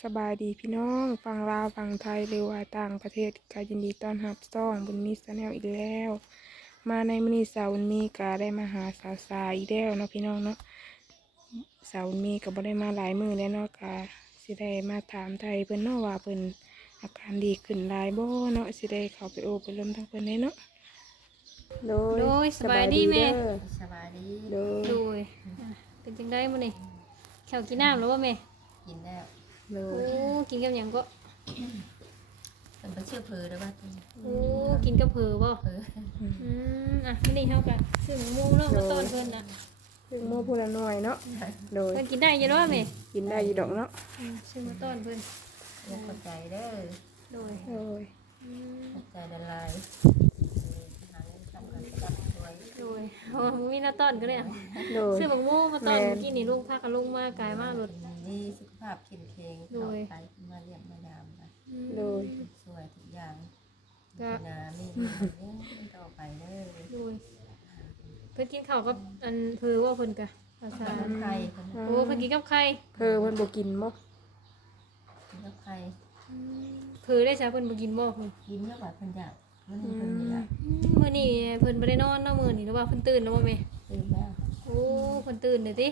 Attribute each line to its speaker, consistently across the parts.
Speaker 1: สบายดีพี่น้องฝั่งลาวฝั่งไทยหรือว่าต่างประเทศก็ยินดีต้อนรับซ่องบุญมีชาแนลอีกแล้วมาในมื้อนี้สาวบุญมีก็ได้มาหาสาวสายอีกแล้วเนาะพี่น้องเนาะสาวบุญมีก็บ่ได้มาหลายมื้อแล้วเนาะก็สิได้มาถามไทยเพิ่นเนาะว่าเพิ่นอาการดีขึ้นหลายบ่เนาะสิได้เข้าไปโอบไปล้มทั้งเพิ่นได้เนาะ
Speaker 2: โดยสบายดีแม่
Speaker 3: สบายดี
Speaker 1: โดย
Speaker 2: โดยเป็นจังได้มื้อนี้ข้าวกินน้ำแล้วบ่แม่
Speaker 3: กินแล้ว
Speaker 1: โด
Speaker 2: โอ้
Speaker 1: ย
Speaker 2: กินกับหยังก็
Speaker 3: เป็นไปเชื่อเพอหรือว่า
Speaker 2: โอ้กินกับเผอบ่
Speaker 3: เพอ
Speaker 2: มื้อนี้เฮาก็ซื้อหมูเนาะมาต้อนเพิ่นน่ะ
Speaker 1: ซึ่งโมพูละหน่อยเนาะโดย
Speaker 2: เพิ่นกินได้อยู่เนาะแม่
Speaker 1: กินได้อยู่ดอกเนาะ
Speaker 2: ซื้อมาต้อนเพิ่น
Speaker 3: ยังขอบใจเด้อ
Speaker 2: โดย
Speaker 1: โดย
Speaker 3: ขอบใจละลายหาเงินทำกันจับไว้
Speaker 2: โดยโอ้มีหน้าต้อนก็ได้อะ
Speaker 1: โดย
Speaker 2: ซื้อบักหมูมาต้อนเมื่อกี้นี่ลุงพากันลงมากายมากรถ
Speaker 3: นี่สุขภาพเข้มแข็งต่อไปมาเรียกมายามกัน
Speaker 1: โดย
Speaker 3: สวยทุกอย่าง
Speaker 2: ก็
Speaker 3: นามีต่อไปเด้อ
Speaker 2: โดยเพิ่นกินข้าวกับอันเผอว่าเพิ่นกะภาษา
Speaker 3: กับไข่คน
Speaker 2: โอ้เพิ่นกินกับไข่
Speaker 1: เพิ่นบ่กินบ่
Speaker 3: กับไข่
Speaker 2: เผอได้ซะเพิ่นบ่กินบ่เพิ่น
Speaker 3: กินเยอะกว่าคนอยากมันมีคนอยาก
Speaker 2: มื้อนี้เพิ่นบ่ได้นอนเนาะมื้อนี้หรือว่าเพิ่นตื่นแล้วบ่แม่
Speaker 3: ตื่นแล้ว
Speaker 2: โอ้เพิ่นตื่นเด้อติ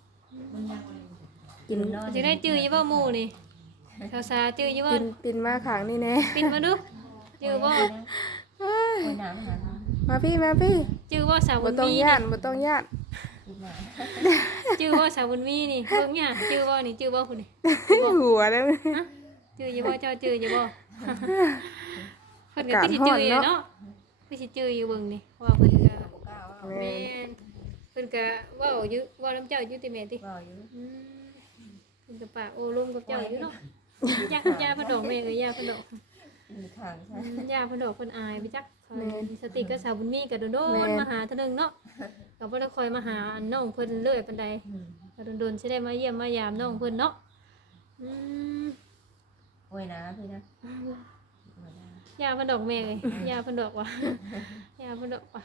Speaker 1: กิน
Speaker 2: สิได้จื้ออยู่บ่หมู่นี่ชาวซาจื้ออยู่บ่
Speaker 1: ปินมาขางนี่แน่
Speaker 2: ปิดมาดูจื้อบ่
Speaker 3: คนน้ำหา
Speaker 1: มาพี่มาพี่
Speaker 2: จื้อบ่สาวบุ
Speaker 1: บ่
Speaker 2: ญ
Speaker 1: ต้อง
Speaker 2: มี
Speaker 1: ย่า
Speaker 2: นี่
Speaker 1: นบ่ต้องย่าน
Speaker 3: กินน้
Speaker 2: จื้อบ่สาวบุญมีนี่เบิ่งหยังจื้อบ่นี่จื้อบ่พุ่นนี่
Speaker 1: หัวแล้ว
Speaker 2: ฮะจื้ออยู่บ่เจ้าจื้ออยู่บ่เพิ่นก็คือสิจื้ออยู่เนาะคือสิจื้ออยู่เบิ่งนี่ว่าเพิ่นก็
Speaker 3: ำก้าว
Speaker 2: แม่นเพิ่นก็เว้าอยู่เว้านํเจ้าอยู่ติแม่ติ
Speaker 3: ว่าอยู่
Speaker 2: อืมเพิ่นก็ปากโอ้ลมกับเจ้าอยู่เนาะยาเพิ่นดอกแม่เอ้ยยาเพิ่นดอก
Speaker 3: มีทางใช่
Speaker 2: ยาเพิ่นดอกเพิ่นอายไปจักสติก็สาวบุญมีก็โดนมาหาเท่านึงเนาะก็บ่ได้คอยมาหาอันน้องเพิ่นเลยปานใดก็โดนๆสิได้มาเยี่ยมมายามน้องเพิ่นเนาะอืม
Speaker 3: โอ้ยนะพี่นะ
Speaker 2: ยาเพิ่นดอกแม่เอ้ยยาเพิ่นดอกว่ะยาเพิ่นดอกว่ะ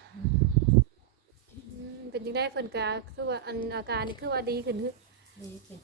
Speaker 2: เป็นจังได๋เพิ่นก็คือว่าอันอาการนี่คือว่าดีขึ้นคือ
Speaker 3: ดีสิ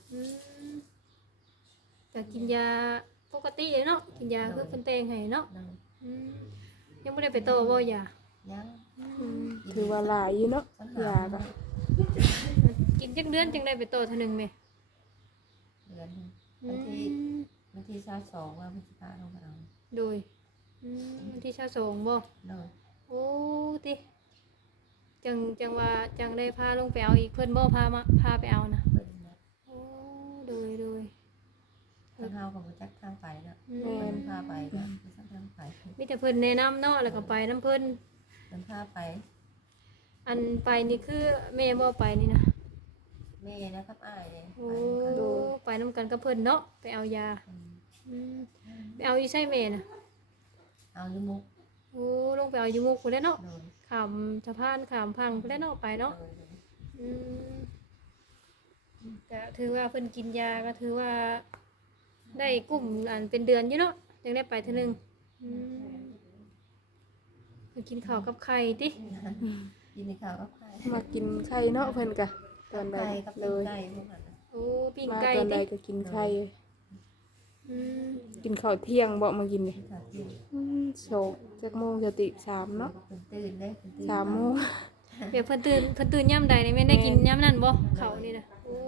Speaker 2: ก็กินยาปกติเลยเนาะกินยาคือเพิ่นแต่งให้เนาะ
Speaker 3: นั่ง
Speaker 2: ยังบ่ได้ไปโตบ่ยา
Speaker 3: ยัง
Speaker 1: ถือว่าหลายอยู่เนาะยาก็
Speaker 2: กินจักเดือนจังได้ไปโตเท่านึงแม่
Speaker 3: เดือนวันที่22ว่าพิจารณาลงเอา
Speaker 2: โดยวันที่22บ่
Speaker 3: โดย
Speaker 2: โอ้ติจังว่าจังได้พาลงไปเอาอีกเพิ่นบ่พาไปเอานะ
Speaker 3: เปิดนะ
Speaker 2: โอ้โดย
Speaker 3: ทางเฮากับจักทางไปนะ
Speaker 2: อื
Speaker 3: เพิ่
Speaker 2: ม
Speaker 3: นพาไปนะสักทางไป
Speaker 2: มีแต่เพิ่นแนะนำเนาะแล้วก็ไปนํเพิ่น
Speaker 3: เพิ่นพาไป
Speaker 2: อันไปนี่คือแม่บ่ไปนี่นะ
Speaker 3: แม่นะครับอ้ายเนี่ย
Speaker 2: โอ้ไปนํกันกับเพิ่นเนาะไปเอายาไปเอาอยู่ไสแม่น่ะ
Speaker 3: เอาอยู่มุก
Speaker 2: โอ้ลงไปเอาอยู่มุกพุ่นแหล้วเนาะ
Speaker 3: โดย
Speaker 2: ข้ามสะพานข้ามพังพุ่นแหล้วเนาะไปเนาะ
Speaker 3: โดย
Speaker 2: อืมก็ถือว่าเพิ่นกินยาก็ถือว่าได้กลุ่มอันเป็นเดือนอยู่เนาะยังได้ไปเท่านึงเพิ่นกินข้าวกับไข่ติ
Speaker 3: กินในข้าวกับไข่
Speaker 1: มากินไข่เนาะเพิ่นก็ตอนใด
Speaker 3: ไก่กับ
Speaker 1: เลย
Speaker 3: ไก่พวกนั้น
Speaker 2: โอ้ปิ้ง
Speaker 1: มา
Speaker 2: ไก่
Speaker 1: ตอนใด
Speaker 2: ติ
Speaker 1: ก็กินไข่
Speaker 2: อืม
Speaker 1: กินข้าวเที่ยงบ่มากินนี่
Speaker 3: ข้าวกิน
Speaker 1: โศกจักโมงสติ3เนาะ
Speaker 3: เพิ่นตื่นได้เพิ่นตื่น
Speaker 1: 3โมง
Speaker 2: เดี๋ยวเพิ่นตื่นยามใดนี่แม่นได้กินยามนั้นบ่ข้าวนี่น่ะโอ้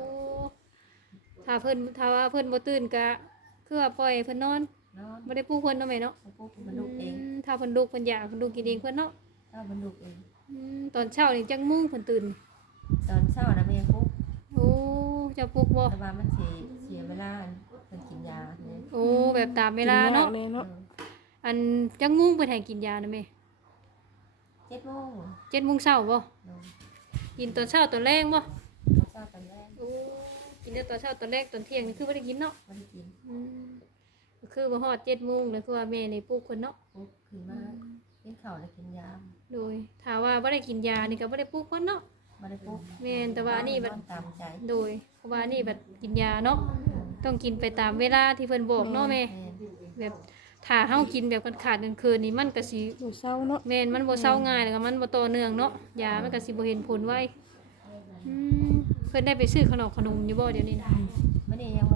Speaker 2: ถ้าว่าเพิ่นบ่ตื่นก็คือว่าปล่อยให้เพิ่นนอน
Speaker 3: นอน
Speaker 2: บ่ได้ปลุกเพิ่นเนาะแม่เนาะ
Speaker 3: พวกมันลุกเอง
Speaker 2: ถ้าเพิ่นลุกเพิ่นอยากเพิ่นลุกกินเองเพิ่นเนาะ
Speaker 3: ถ้ามันลุกเอง
Speaker 2: ตอนเช้านี่จักโมงเพิ่นตื่น
Speaker 3: ตอนเช้านะแม่ปุ๊บ
Speaker 2: โอ้เจะปลุกบ่
Speaker 3: แต่ว่ามันเสียเวลาเพิ่นกินยาเนี่ย
Speaker 2: โอ้แบบตามเวลาเนาะ
Speaker 1: กิยกแเนาะ
Speaker 2: อันจักงูเพิ่นให้กินยานะแม่
Speaker 3: 7 โมง
Speaker 2: 7 โมงเช้าบ่
Speaker 3: โดน
Speaker 2: กินตอนเช้าตอนแรงบ่
Speaker 3: เช้าตอนแรก
Speaker 2: โอ้กินแต่ตอนเช้าตอนแรกตอนเที่ยงนี่คือบ่ได้กินเนาะ
Speaker 3: บ่ได้กิน
Speaker 2: ก็คือบ่ฮอด7 โมงเลยคือว่าแม่นี่ปลุกเพิ่นเนาะ
Speaker 3: ปุ๊บขึ้นมากินข้าวแล้วกินยา
Speaker 2: โดยถ้าว่าบ่ได้กินยานี่ก็บ่ได้ปลุกเพิ่นเนาะ
Speaker 3: บ่ได้ปุ๊บ
Speaker 2: แม่นแต่ว่าอันนี้บัด
Speaker 3: นตามใจ
Speaker 2: โดยเพราะว่านี่บัดกินยาเนาะต้องกินไปตามเวลาที่เพิ่นบอกเนาะแม่
Speaker 3: แม่
Speaker 2: แบบถ้าเฮากินแบบขาดๆคืนๆนี่มันก็สิ
Speaker 1: บ่เช้าเนาะ
Speaker 2: แม่นมันบ่เซาง่ายแล้วก็มันบ่ต่อเนื่องเนาะยามันก็สิบ่เห็นผลไวเพิ่นได้ไปซื้อขนมอยู่บ่เดี๋ยวนี้นะ
Speaker 3: มื้อนี้ยังบ่ได้ออกวัน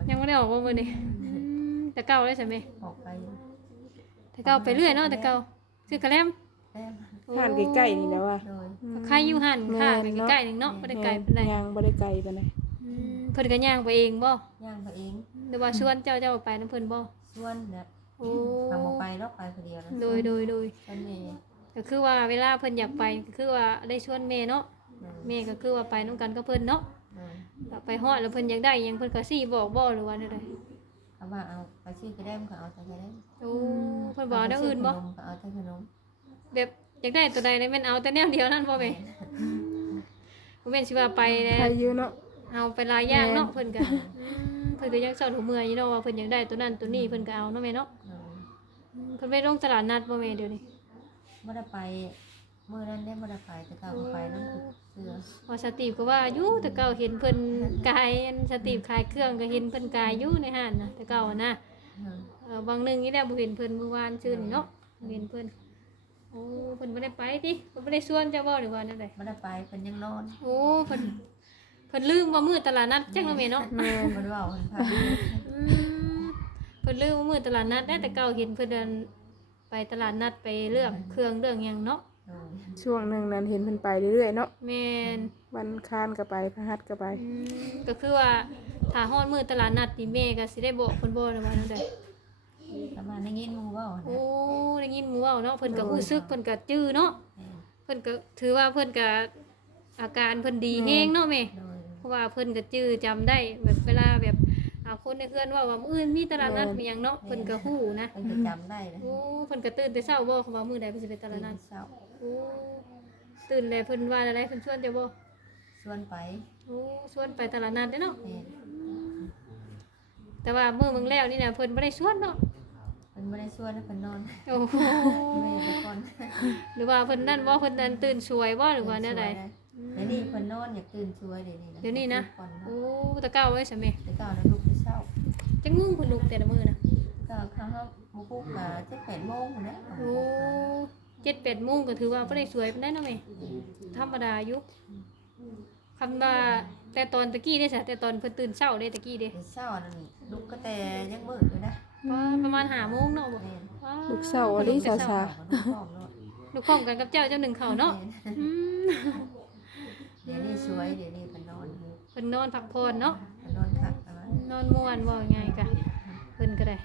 Speaker 2: ยังบ่ได้ออกบ่มื้อนี้แต่เก่าเลยใช่ไหม
Speaker 3: ออกไป
Speaker 2: แต่เก่าไปเรื่อยเนาะแต่เก่าซื้อกระแลม
Speaker 3: แต้ม
Speaker 1: ห่านใกล้ๆนี่แหล้วว่า
Speaker 3: โดย
Speaker 2: ใครอยู่หั่นค่ะไปใกล้ๆนึงเนาะบ่ได้ไกลปานใด
Speaker 1: ย่างบ่ได้ไกลปานใด
Speaker 2: เพิ่นก็ย่างไปเองบ่
Speaker 3: ย่างไปเอง
Speaker 2: หรือว่าชวนเจ้าไปนํเพิ่นบ่
Speaker 3: ส่วนเนี่ย
Speaker 2: โอ้
Speaker 3: ทำออกไปแล้วไปคนเดียวนะ
Speaker 2: โดย
Speaker 3: ฉันนี่
Speaker 2: ก็คือว่าเวลาเพิ่นอยากไปก็คือว่าได้ชวนแม่เนาะแม่ก็คือว่าไปนํกันกับเพิ่นเนาะก็ไปฮอดแล้วเพิ่นอยากได้หยังเพิ่นก็สิบอกบ่หรือว่าแนวใด
Speaker 3: เขาว่าเอาไปซื้อกระเด้มเขาเอาแต่กระเด้ม
Speaker 2: โอ้เพิ่นบอกแนวอื่นบ่
Speaker 3: เขาเอาแต่ขนม
Speaker 2: แบบอยากได้ตัวใดเลยแม่นเอาแต่แนวเดียวนั่นบ่แม่บ่แม่นสิว่าไปแล้
Speaker 1: ใคร
Speaker 2: ว
Speaker 1: อยู่เนาะ
Speaker 2: เอาไปหลายอย่างเนาะเพิ่นก็เพิ่นก็ยังสอนหัวเมื่อยอยู่เนาะว่าเพิ่นอยากได้ตัวนั้นตัวนี้เพิ่นก็เอาเนาะแม่เนาะเพิ่นไปลงตลาดนัดบ่แม่เดี๋ยวนี้
Speaker 3: ไม่ได้ไปเมื่อนั้นได้ไม่ได้ไปแต่เก่าไปนั่นคือเสือ
Speaker 2: พอสตีฟก็ว่าอยู่แต่เก่าเห็นเพิ่นกายอันสตีฟขายเครื่องก็เห็นเพิ่นกายอยู่ในห้านน่ะแต่เก่าอะนะบางหนึงนี่แหละบ่เห็นเพิ่นเมื่อวานซื่นเนาะเห็นเพิ่นโอ้เพิ่นบ่ได้ไปติเพิ่นบ่ได้ชวนเจ้าบ่หรือว่าแนวใด
Speaker 3: ไม่ได้ไปเป็นยังนอน
Speaker 2: โอ้เพิ่นลืมว่ามื้อตลาดนัดจังเนาะแม่เนาะ
Speaker 1: แม่น
Speaker 3: ไม่ได้บอกคนพา
Speaker 2: อืมเพิ่นลืมว่ามื้อตลาดนัดได้แต่เก่าเห็นเพิ่นเดินไปตลาดนัดไปเลือกเครื่องเรื่องหยังเนาะ
Speaker 1: ช่วงหนึงนั้นเห็นเพิ่นไปเรื่อยๆเนาะ
Speaker 2: แม่น
Speaker 1: วันคานก็ไปพฤหัสก็ไป
Speaker 2: ก็คือว่าถ้าฮอดมื้อตลาดนัดนี่แม่ก็สิได้บอกเพิ่นบ่หรือว่าแนวใด
Speaker 3: ประมาณได้ยินมูว่า
Speaker 2: โอ้ได้ยินหมู่เว้าเนาะเพิ่นก็รู้สึกเพิ่นก็จื้อเนาะเพิ่นก็ถือว่าเพิ่นก็อาการเพิ่นดีแฮงเนาะแม่เพราะว่าเพิ่นก็จื้อจำได้แบบเวลาแบบคนในเพื่อนว่ามื้ออื่นมีตลาดนัดมีหยังเนาะเพิ่นก็ฮู้นะ
Speaker 3: เป็นจำได้เลย
Speaker 2: โอ้เพิ่นก็ตื่นแต่เช้าบ่เขาว่ามื้อใดเพิ่นสิไปตลาดนัด
Speaker 3: เศร้า
Speaker 2: โอ้ตื่นแล้วเพิ่นว่าอะไรเพิ่นชวนเจ้าบ่
Speaker 3: ชวนไป
Speaker 2: โอ้ชวนไปตลาดนัดเด้อเนาะ
Speaker 3: แม่
Speaker 2: แต่ว่ามื้อมึงแล้วนี่น่ะเพิ่นบ่ได้ชวนเนาะ
Speaker 3: เป็นไม่ได้ชวนเป็นนอน
Speaker 2: โอ้โห
Speaker 3: แม่ไปก่อน
Speaker 2: หรือว่าเพิ่นนั่นบ่เพิ่นนั่นตื่นสวยบ่หรือว่าแนวใด
Speaker 3: เดี๋ยวนี้คนนอนอยากตื่นช่วยเดี๋ยวนี้นะ
Speaker 2: โอ้ตะเก้าไว้ซะแม่
Speaker 3: เดี๋ยวก่อนนะลูกเศร้า
Speaker 2: จังงุ้งเพิ่นลุกแต่ละมื้อน่ะ
Speaker 3: ก็ครั้งละมุกุกมา7-8 โมงนะ
Speaker 2: โอ้7-8 โมงก็ถือว่าบ่ได้สวยปานใดเนาะแม่ธรรมดาอยู่คำว่าแต่ตอนตะกี้เด้ซะแต่ตอนเพิ่นตื่นเช้าเด้ตะกี้เด้
Speaker 3: เศร้านั่นลูกก็แต่ยังมืดอยู่นะ
Speaker 2: ว่าประมาณ5 โมงเนาะบ่
Speaker 3: แม่
Speaker 2: ว้
Speaker 1: ลูกสาวอลิสาสา
Speaker 2: ลูกพร้อมกันกับเจ้าหนึ่งเขาเนาะอืม
Speaker 3: เดี๋ยวนี้สวยเดี๋ยวนี้เป็นนอน
Speaker 2: เพิ่นนอนพักผ่อนเนาะ
Speaker 3: นอนคักประมาณ
Speaker 2: นอนม่วนบ่ไงกะเพิ่นก็ได้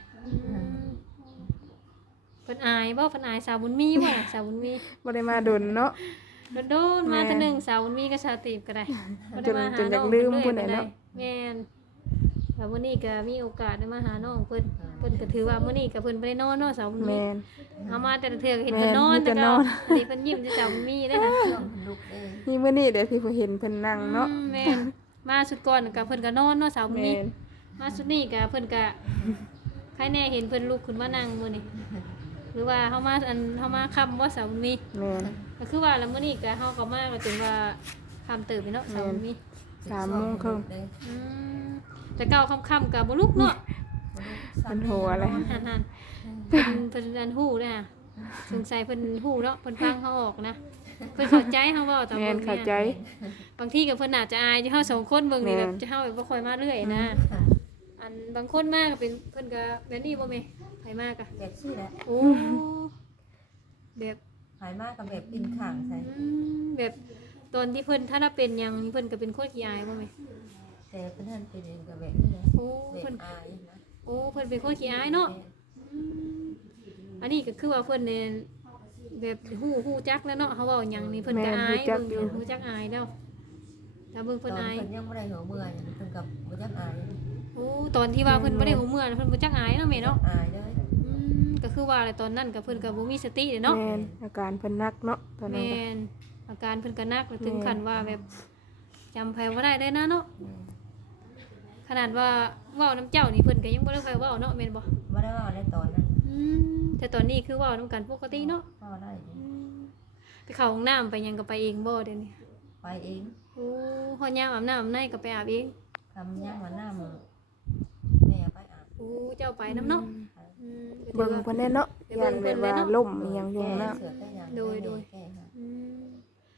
Speaker 2: เพิ่นอายบ่เพิ่นอายสาวบุญมีบ่สาวบุญมี
Speaker 1: บ่ได้มาดนเนาะ
Speaker 2: โดนๆมาเทื่อหนึงสาวบุญมีก็สาวตีบก็ได้บ่ได้มาหา
Speaker 1: จนอยาก
Speaker 2: น้อง
Speaker 1: ลืม
Speaker 2: เพิ่น
Speaker 1: พุ่น
Speaker 2: เล
Speaker 1: น่ะ
Speaker 2: ย
Speaker 1: เนาะ
Speaker 2: แม่นแล้วมื้อนี้ก็มีโอกาสได้มาหาน้องเพิ่นก็ถือว่ามื้อนี้ก็เพิ่นบ่ได้นอนเนาะสาวบุญมี
Speaker 1: แม่น
Speaker 2: เอามาแต่ละเทื่อก็เห็นเพิ่นนอน
Speaker 1: แม่นมีแต่
Speaker 2: แต่ก็
Speaker 1: นอน
Speaker 2: อันนี้เพิ่นยิ้มจะสาวบุญมีเด้อค่ะ
Speaker 3: ช่วงลูกเอง
Speaker 1: นี่มื้อนี้เดี๋ยวที่เพิ่นเห็นเพิ่นนั่งเนาะ
Speaker 2: แม่นมาสุดก่อนก็เพิ่นก็นอนเนาะสาวบุญ
Speaker 1: แม่
Speaker 2: มี
Speaker 1: น
Speaker 2: มาสุดนี่ก็เพิ่นก็ใครแน่เห็นเพิ่นลุกขึ้นมานั่งมื้อนี้หรือว่าเฮามาค่ำบ่สาวบุญมี
Speaker 1: แม่น
Speaker 2: ก็คือว่าแล้วมื้อนี้ก็เฮาก็มาก็ถึงว่าค่ำตื่นไปเนาะสาวบุญมี
Speaker 1: 3 โมงครึ่ง
Speaker 2: อืมแต่เก้าค่ำๆก็บ่ลุกเนาะ
Speaker 1: เป็นหัวอะไร
Speaker 2: นั่นๆเพิ่นอันฮู้เด้อสงสัยเพิ่นฮู้เนาะเพิ่นฟังเฮาออกนะเพิ่นเข้าใจเฮาเว้าตาม
Speaker 1: แม่
Speaker 2: เบิ่
Speaker 1: น
Speaker 2: ง
Speaker 1: เข้าใจ
Speaker 2: บางทีก็เพิ่นอาจจะอายอยู่เฮาสองคนเบิ่งนี่
Speaker 1: แม่
Speaker 2: แบ
Speaker 1: น
Speaker 2: บจะเฮาแบบบ่ค่อยมาเรื่อยนะ อันบางคนมากก็เป็นเพิ่นก็แบบนี้บ่แม่ไผมากอะ
Speaker 3: แบบซี่แหละ
Speaker 2: โอ้แบบ
Speaker 3: หายมากกับแบบปินข่างใส่
Speaker 2: แบบตอนที่เพิ่นถ้าเป็นหยังเพิ่นก็เป็นคนขี้อายบ่แม่
Speaker 3: แต่เพื่อนเป็นกับแบบนี้นะ
Speaker 2: โอ้
Speaker 3: แบ
Speaker 2: เพิ่น
Speaker 3: บอายนะ
Speaker 2: โอ้เพิ่นเป็นคนขี้อายเนาะอันนี้ก็คือว่าเพิ่นเนี่ยแบบฮู้จักแล้วเนาะเฮาเว้าหยังนี่เพิ่นก็อายเบิ่งอยู่ฮู้จักอายแล้วถ้าเบิ่ง
Speaker 3: ตอ
Speaker 2: เพิ่
Speaker 3: น
Speaker 2: นอาย
Speaker 3: เพิ่นยังไม่ได้หัวเมื่อยเพิ่นกับบ่จักอาย
Speaker 2: โอ้ตอนที่ว่าเพิ่นบ่ได้หูเมื่อน่ะเพิ่นบ่จักอายเนาะแม่เนาะ
Speaker 3: อายเลย
Speaker 2: ก็คือว่าอะไรตอนนั้นก็เพิ่นก็บ่มีสติเนาะ
Speaker 1: แม่นอาการเพิ่นหนักเนาะตอนนั้น
Speaker 2: แม่
Speaker 1: ก็
Speaker 2: นอาการเพิ่นก็หนักถึงขั้นว่าแบบจำไผบ่ได้เลยนะเนาะขนาดว่าเว้าน้ำเจ้านี่เพิ่นก็ยังบ่ได้ค่อยเว้าเนาะแม่นบ่
Speaker 3: ไม่ได้ว่าในตอนนั้น
Speaker 2: แต่ตอนนี้คือเว้านํกันปกติเนาะ
Speaker 3: ก็ได้
Speaker 2: ไปเข้าห้องน้ำไปหยังก็ไปเองบ่เดี๋ยวนี้
Speaker 3: ไปเอง
Speaker 2: โอ้ฮอดยามอาบน้ำอาบในก็ไปอาบเอง
Speaker 3: ทำย่างวันหน้ามือแม่ไปอาบ
Speaker 2: โอ้เจ้าไปนํเนาะก็ถื
Speaker 1: เบิ่
Speaker 2: อง ว่า
Speaker 1: เพิ่นแน่เนาะย่านแบบว่าล่มอีหยังอยู่
Speaker 3: แก้
Speaker 1: นะ
Speaker 3: เสือแก้ยังแก้ค่ะ
Speaker 2: ก็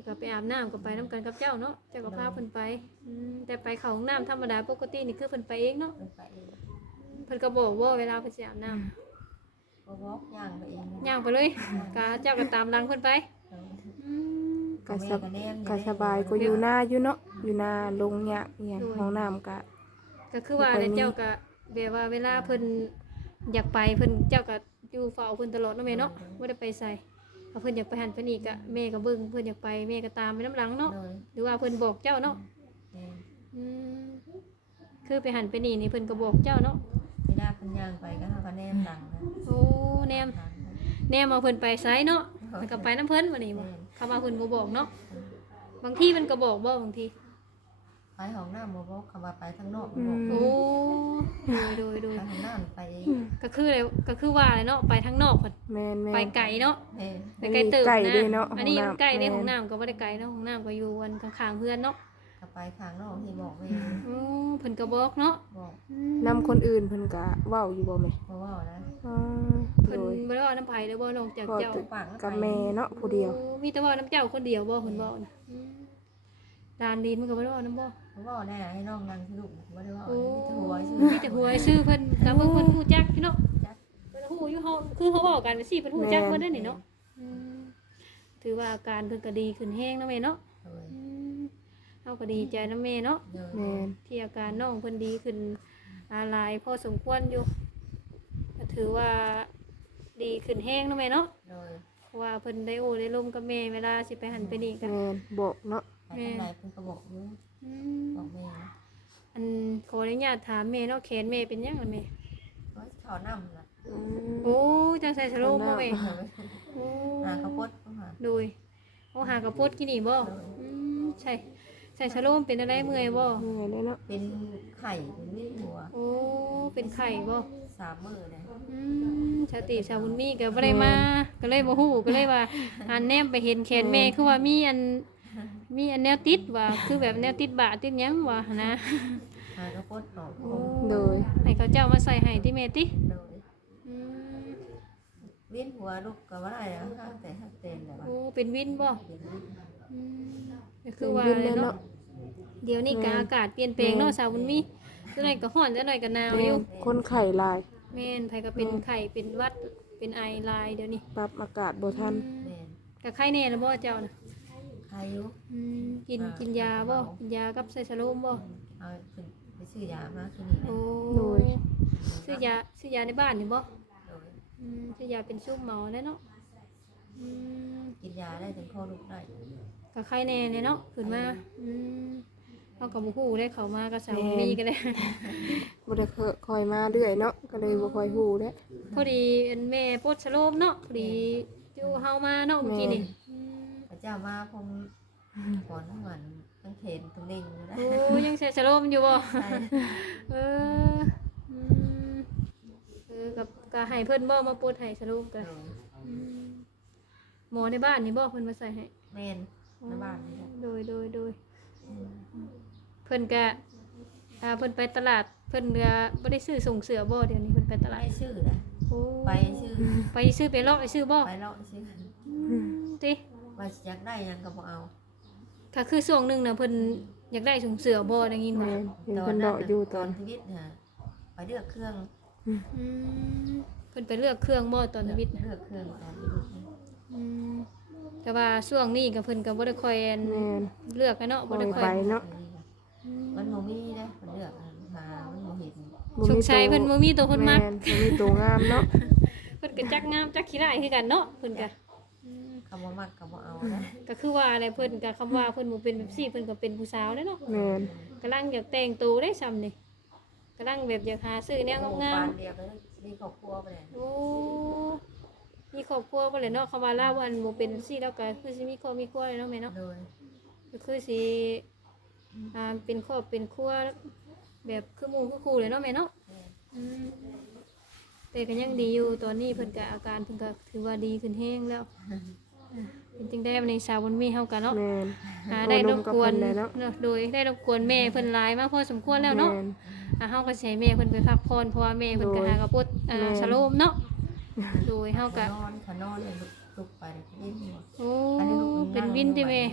Speaker 2: ก็ไปอาบน้ำก็ไปนํกันกับเจ้าเนาะเจ้าก็พาเพิ่นไปแต่ไปเข้าห้องน้ำธรรมดาปกตินี่คือเพิ่นไปเองเนาะ
Speaker 3: เพิ่นไปเอง
Speaker 2: เพิ่นก็บอกว่าเวลาเพิ่นสิอาบน้ำ
Speaker 3: บ่บอกย่างไปเอง
Speaker 2: ย่างไปเลยกะเจ้าก็ตามหลังเพิ่นไป
Speaker 3: เออ
Speaker 2: อืม
Speaker 1: ก็
Speaker 3: แม่
Speaker 1: สบ
Speaker 3: ก็แนม
Speaker 1: ก็สบายก็อยู่หน้าอยู่เนาะอยู่หน้าลงยากอหย่างห้องน้ำก็
Speaker 2: ก็คือว่าเนี่ยเจ้าก็แบบว่าเวลาเพิ่นอยากไปเพิ่นเจ้าก็อยู่เฝ้าเพิ่นตลอดเนาะแม่เนาะบ่ได้ไปไสถ้าเพิ่นอยากไปหันไปนี่ก็แม่ก็เบิ่งเพิ่นอยากไปแม่ก็ตามไปนํหลังเนาะ
Speaker 3: เลย
Speaker 2: หรือว่าเพิ่นบอกเจ้าเนาะ
Speaker 3: แม่
Speaker 2: อืมคือไปหันไปนี่นี่เพิ่นก็บอกเจ้าเนาะ
Speaker 3: เวลาเพิ่นย่างไปก็เฮาก็แนมหลังนะ
Speaker 2: โอ้แนมเอาเพิ่นไปไสเนาะแล้วก็ไปนํเพิ่นบ่นี่บ่คำว่าเพิ่นบ่บอกเนาะบางทีมันก็บอกบ่บางที
Speaker 3: ไปห้องน้ำบ่บอกคำว่าไปทางนอก
Speaker 1: อื
Speaker 3: บ่
Speaker 1: ม
Speaker 2: โอ้โดย
Speaker 3: ไปห้องน้ำไปเอง
Speaker 2: ก็คืออะไรก็คือว่าอะไรเนาะไปทางนอกเพิ่น
Speaker 1: แม่น
Speaker 2: ไป
Speaker 1: ๆ
Speaker 2: ไกลเนาะ
Speaker 3: แม่
Speaker 2: ไปไกลเติบ
Speaker 1: ไกล
Speaker 2: นะ
Speaker 1: ด้วยเนาะ
Speaker 2: อันนี้มันไกลใน
Speaker 1: ห้
Speaker 2: ห้
Speaker 1: อ
Speaker 2: อง ง
Speaker 1: น้ำ
Speaker 2: น้ำก็บ่ได้ไกลเนาะห้องน้ำก็อยู่อันข้างๆเพื่อนเนาะ
Speaker 3: ก็ไปทางนอกที่บอกแม่
Speaker 2: โอ้เพิ่นก็บอกเนาะ
Speaker 3: บอก
Speaker 1: นำคนอื่นเพิ่นก็เว้าอยู่บ่แม่
Speaker 3: บ่เว้านะ
Speaker 1: อ๋อ
Speaker 2: เพิ่น
Speaker 1: โดย
Speaker 2: บ่ได้เว่าน้ำไผเด้อบ่นอกจากเจ้า
Speaker 1: ก็
Speaker 3: ปากแล้ว
Speaker 1: กับ
Speaker 3: ไป
Speaker 1: แม่เนาะผู้เดียว
Speaker 2: โอ้มีแต่เว่าน้ำเจ้าคนเดียวบ่เพิ่นเว้าน่ะดานดินมันก็บ่ได้เว้านำบ่
Speaker 3: บ่เว้าแน่ให้น้องนั่งสนุกบ่ได้เว้า
Speaker 2: โอ้
Speaker 3: มีแต่หัวซื่อ
Speaker 2: มีแต่หัวชื่อเพิ่นก็เพิ่นฮู้จักพี่เนาะ
Speaker 3: จัก
Speaker 2: เพิ่นฮู้อยู่เฮาคือเขาเว้ากันสิเพิ่นฮู้จักเบิดเด้อนี่เนาะถือว่าอาการเพิ่นก็ดีขึ้นแฮงเนาะแม่เนาะ
Speaker 3: เลย
Speaker 2: เฮาก็ดีใจนำแม่เนาะ
Speaker 3: เลย
Speaker 1: แม่น
Speaker 2: ที่อาการน้องเพิ่นดีขึ้นหลายพอสมควรอยู่ก็ถือว่าดีขึ้นแห้งเนาะแม่เนาะ
Speaker 3: เลย
Speaker 2: เพราะว่าเพิ่นได้โอ้ได้ลมกับแม่เวลาสิไปหันไปนี่กัน
Speaker 1: แม่นบอกเนาะ
Speaker 3: ไปทางไหนเพิ่นก็บอกอยู่บอกแม่นะ
Speaker 2: อันขออนุญาตถามแม่เนาะแขนแม่เป็นหยังล่ะแม่
Speaker 3: ว่าเขาน้ำล่ะ
Speaker 1: อืม
Speaker 2: โอ้จังใส่สโลมบ่แม่โอ้
Speaker 3: หากระปดเข้ามา
Speaker 2: โดยโอ้หากระพดกินนี่บ่ใช่ใส่สโลมเป็นอะไรเมื่อยบ่
Speaker 1: เหนื่อยเลยเนาะ
Speaker 3: เป็นไข่เป็นวิ่นหัว
Speaker 2: โอ้เป็นไข้บ่
Speaker 3: 3 มื้อเลย
Speaker 2: ชาติชาวบุญมีก็บ่ได้มาก็เลยบ่ฮู้ก็เลยว่าอันแนมไปเห็นแขนแม่คือว่ามีอันแนวติดว่าคือแบบแนวติดบาติดหยังว่าหั่นนะ
Speaker 3: หากระปดออก
Speaker 1: โดย
Speaker 2: ให้เขาเจ้ามาใส่ให้ที่แม่ติ
Speaker 3: เลย
Speaker 2: อืม
Speaker 3: วิ่นหัวลูกก็ว่าอะไรนะห้ามแต่ห้ามเต้นเลยว่า
Speaker 2: โอ้เป็นวินบ่
Speaker 3: เป็นวิ่น
Speaker 2: อืมก็คือว่า
Speaker 1: เป็นวิน
Speaker 2: เลย
Speaker 1: เลย
Speaker 2: เนาะ
Speaker 1: เนาะ
Speaker 2: เดี๋ยวนี้ก็อากาศเปลี่ยนแปลงเนาะชาวบุญมีจังไดก็ร้อนจังไดก็หนาวอยู่
Speaker 1: คนไข้หลาย
Speaker 2: แม่นไผก็เป็นไข้เป็นหวัดเป็นไอลายเดี๋ยวนี้
Speaker 1: ปรับอากาศบ่ทัน
Speaker 3: แม่น
Speaker 2: ก็ไข้แน่แล้วบ่เจ้าน่ะ
Speaker 3: ใครอยู่
Speaker 2: กินยาบ่กินยากับใส่สโลมบ่
Speaker 3: เอาขึ้นไปซื้อยามาที่นี่นะ
Speaker 2: โอ้
Speaker 1: โดย
Speaker 2: ซื้อยาในบ้านนี่บ่
Speaker 3: โดย
Speaker 2: ซื้อยาเป็นซุปเมาได้เนาะอืม
Speaker 3: กินยาได้ถึงข้อลูกได้
Speaker 2: ก็ไข้แน่เลยเนาะขึ้นมาเฮาก็บ่ฮู้ได้เข้ามากับสาวบุญมีก็ได้
Speaker 1: บ่ได้คอยมาเรื่อยเนาะก็เลยบ่ค่อยฮู้เด้
Speaker 2: พอดีอันแม่โพดสโลมเนาะพอดีอยู่เฮามาเนาะเมื่อกี้นี่
Speaker 3: พระเจ้ามาพงก่อนทั้งวันทั้งเขนทั้งเล่งอยู่นะ
Speaker 2: โอ้ยังใส่สโลมอยู่บ่
Speaker 3: ใช่
Speaker 2: เอออืมกับก็ให้เพิ่นบ่มาปลดให้สโลมกัน
Speaker 3: โดย
Speaker 2: หมอในบ้านนี่บ่เพิ่นมาใส่ให้
Speaker 3: แม่นในบ้านนี่แหละ
Speaker 2: โดยเพิ่นก็เพิ่นไปตลาดเพิ่นก็บ่ได้ซื้อส่งเสือบ่เดี๋ยวนี้เพิ่นไปตลาด
Speaker 3: ไปชื่อนะ
Speaker 2: โอ้
Speaker 3: ไปชื่อ
Speaker 2: ไปซื้อไปเลาะไปซื้อบ่
Speaker 3: ไปเลาะชื่อ
Speaker 2: ติ
Speaker 3: ว่าอยากได้หยังก็บ่เอา
Speaker 2: ถ้าคือช่วงหนึงน่ะเพิ่นอยากได้ส่งเสือบ่ได้ยินบ่
Speaker 1: แม่นเห็นเพิ่นเดาะอยู่ตอน
Speaker 3: ชีวิตฮะไปเลือกเครื่อง
Speaker 2: เพิ่นไปเลือกเครื่องบ่ตอนชีวิตน่ะ
Speaker 3: เลือกเครื่องตอนชีวิต
Speaker 2: แต่ว่าช่วงนี้ก็เพิ่นก็บ่ได้ค่อยอัน
Speaker 1: แม่น
Speaker 2: เลือกกันเนาะบ่ได้ค่อย
Speaker 1: ไปเนาะ
Speaker 3: มันบ่มีนะมันเลือกหามันบ่เห็น
Speaker 2: สงสัยเพิ่นบ่มีตัวเพิ่นมัก
Speaker 1: แม่บ่มีตัวงามเนาะ
Speaker 2: เพิ่นก็จักงามจักขี้ร้ายคือกันเนาะเพิ่นก็
Speaker 3: คำว่ามักก็บ่เอานะ
Speaker 2: ก็คือว่าอะไรเพิ่นก็คำว่าเพิ่นบ่เป็นแบบซี่เพิ่นก็เป็นผู้สาวแล้วเนาะ
Speaker 1: แม่น
Speaker 2: กำลังอยากแต่งตัวได้ซ้ำนี่กำลังแบบอยากหาซื้อแนวงาม
Speaker 3: ปานเดียวเลยมีครอบครัวไปเลย
Speaker 2: ๆโอ้มีครอบครัวบ่เลยเนาะคำว่าลาวอันบ่เป็นซี่แล้วก็คือสิมีครอบมีครัวเลยเนาะแม่เนาะ
Speaker 3: โดย
Speaker 2: ก็คือสิเป็นครอบเป็นครัวแบบคือหมู่คือครูเลยเนาะแม่เนาะอืมแต่ก็ยังดีอยู่ตอนนี้เพิ่นก็อาการเพิ่นก็ถือว่าดีขึ้นแฮงแล้วเป็นจังได้ในสาวบุญมีเฮากันเนาะ
Speaker 1: แม่น
Speaker 2: ได้รบกวน
Speaker 1: โอ้ลมกับเพิ่นได้เนาะ
Speaker 2: เนาะโดยได้รบกวนแม่เพิ่นหลายมากพอสมควรแล้วเนาะ
Speaker 1: แม่น
Speaker 2: เฮาก็สิให้แม่เพิ่นไปพักผ่อนเพราะว่าแม่เพิ่นก็หากระปุด
Speaker 1: แม่น
Speaker 2: สโลมเนาะโดยเฮาก็
Speaker 3: ขนอนเลยลุกไปเลยเล่นหัว
Speaker 2: โอ้เป็นวินติแม่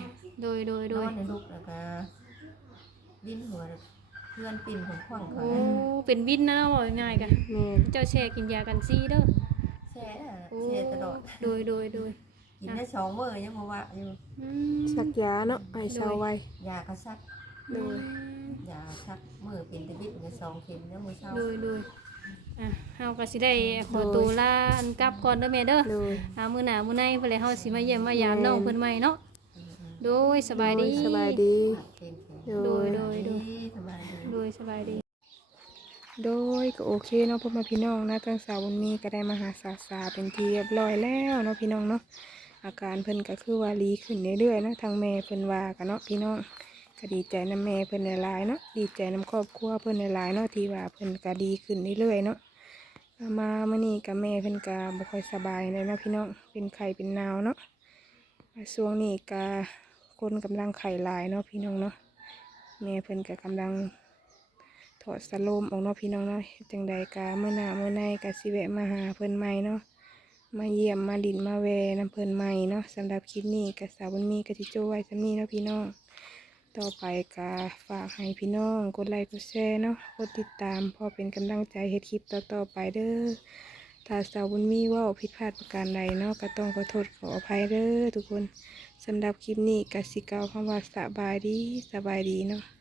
Speaker 2: โดย
Speaker 3: นอนในลูกแล้วก็ดิ้นหัวเพื่อนปิ่นของขวางเขา
Speaker 2: โอ้เป็นวินนะเนาะว่าง่ายๆกัน
Speaker 1: แม่น
Speaker 2: เจ้าแชร์กินยากันซี่เด้อ
Speaker 3: แช่
Speaker 2: โอ้
Speaker 3: แช่ตลอด
Speaker 2: โดย
Speaker 3: กินได้2 มื้อยังบ่ว่าอยู่
Speaker 2: อืม
Speaker 1: สักยาเนาะให้เช้าไว้
Speaker 3: ยาก็ซัก
Speaker 1: โดย
Speaker 3: ยาซักมื้อเป็นตะบิดก็2 เข็มแล้วมื้อเช้า
Speaker 2: โดยอ่ะเฮาก็สิได้ขอตัวลาอันกลับก่อนเด้อแม่เด้อ
Speaker 1: โดย
Speaker 2: มื้อหน้ามื้อในเพิ่นเลยเฮาสิมาเยี่ยมมายามน้องเพิ่นใหม่เนาะโดยสบายดี
Speaker 1: สบายดี
Speaker 3: เข็ม
Speaker 1: โดย
Speaker 2: โดย
Speaker 3: สบายดี
Speaker 2: โดยสบายดี
Speaker 1: โดยก็โอเคเนาะพ่อแม่พี่น้องนะตั้งสาววันนี้ก็ได้มาหาสาวๆเป็นที่เรียบร้อยแล้วเนาะพี่น้องเนาะอาการเพิ่นก็คือว่าดีขึ้นเรื่อยๆนะทางแม่เพิ่นว่ากันเนาะพี่น้องก็ดีใจนำแม่เพิ่นหลายๆเนาะดีใจนำครอบครัวเพิ่นหลายๆเนาะที่ว่าเพิ่นก็ดีขึ้นเรื่อยๆเนาะมามื้อนี้กับแม่เพิ่นก็บ่ค่อยสบายเลยนะพี่น้องเป็นไข้เป็นหนาวเนาะช่วงนี้ก็คนกำลังไข้หลายเนาะพี่น้องเนาะแม่เพิ่นก็กำลังถอดสโลมออกเนาะพี่น้องเนาะจังใดกะมื้อหน้ามื้อในกะสิแวะมาหาเพิ่นใหม่เนาะมาเยี่ยมมาดินมาแวน้ำเพิ่นใหม่เนาะสำหรับคลิปนี้กะสาวบุญมีกะสิโจไว้ซำนี้เนาะพี่น้องต่อไปกะฝากให้พี่น้องกดไลค์กดแชร์เนาะกดติดตามพอเป็นกำลังใจเฮ็ดคลิปต่อๆไปเด้อถ้าสาวบุญมีเว่าผิดพลาดประการใดเนาะก็ต้องขอโทษขออภัยเด้อทุกคนสำหรับคลิปนี้กะสิกล่าวคำว่าสบายดีเนาะ